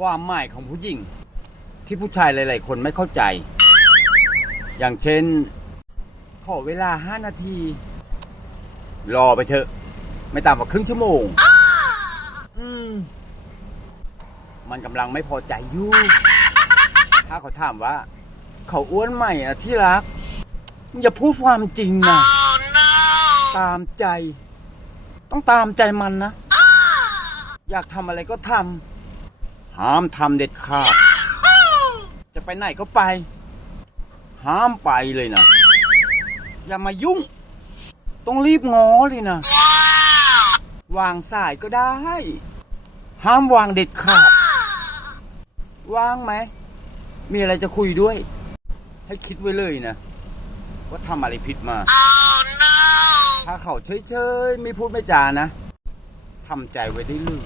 ความหมายของผู้หญิง ที่ผู้ชายหลาย ๆ คนไม่เข้าใจ อย่างเช่น ขอเวลาห้านาที รอไปเถอะ ไม่ต่ำกว่าครึ่งชั่วโมง อืม มันกำลังไม่พอใจอยู่ ถ้าเขาถามว่า เขาอ้วนใหม่อะที่รักมึงอย่าพูดความจริงนะ ตามใจ ต้องตามใจมันนะ อยากทำอะไรก็ทำ ห้ามทำเด็ดขาด จะไปไหนก็ไป ห้ามไปเลยนะ อย่ามายุ่ง ต้องรีบง้อเลยนะ วางสายก็ได้ ห้ามวางเด็ดขาด วางไหม มีอะไรจะคุยด้วย ให้คิดไว้เลยนะ ว่าทำอะไรผิดมา ถ้าเขาเฉยๆ ไม่พูดไม่จานะทำใจไว้ได้เลย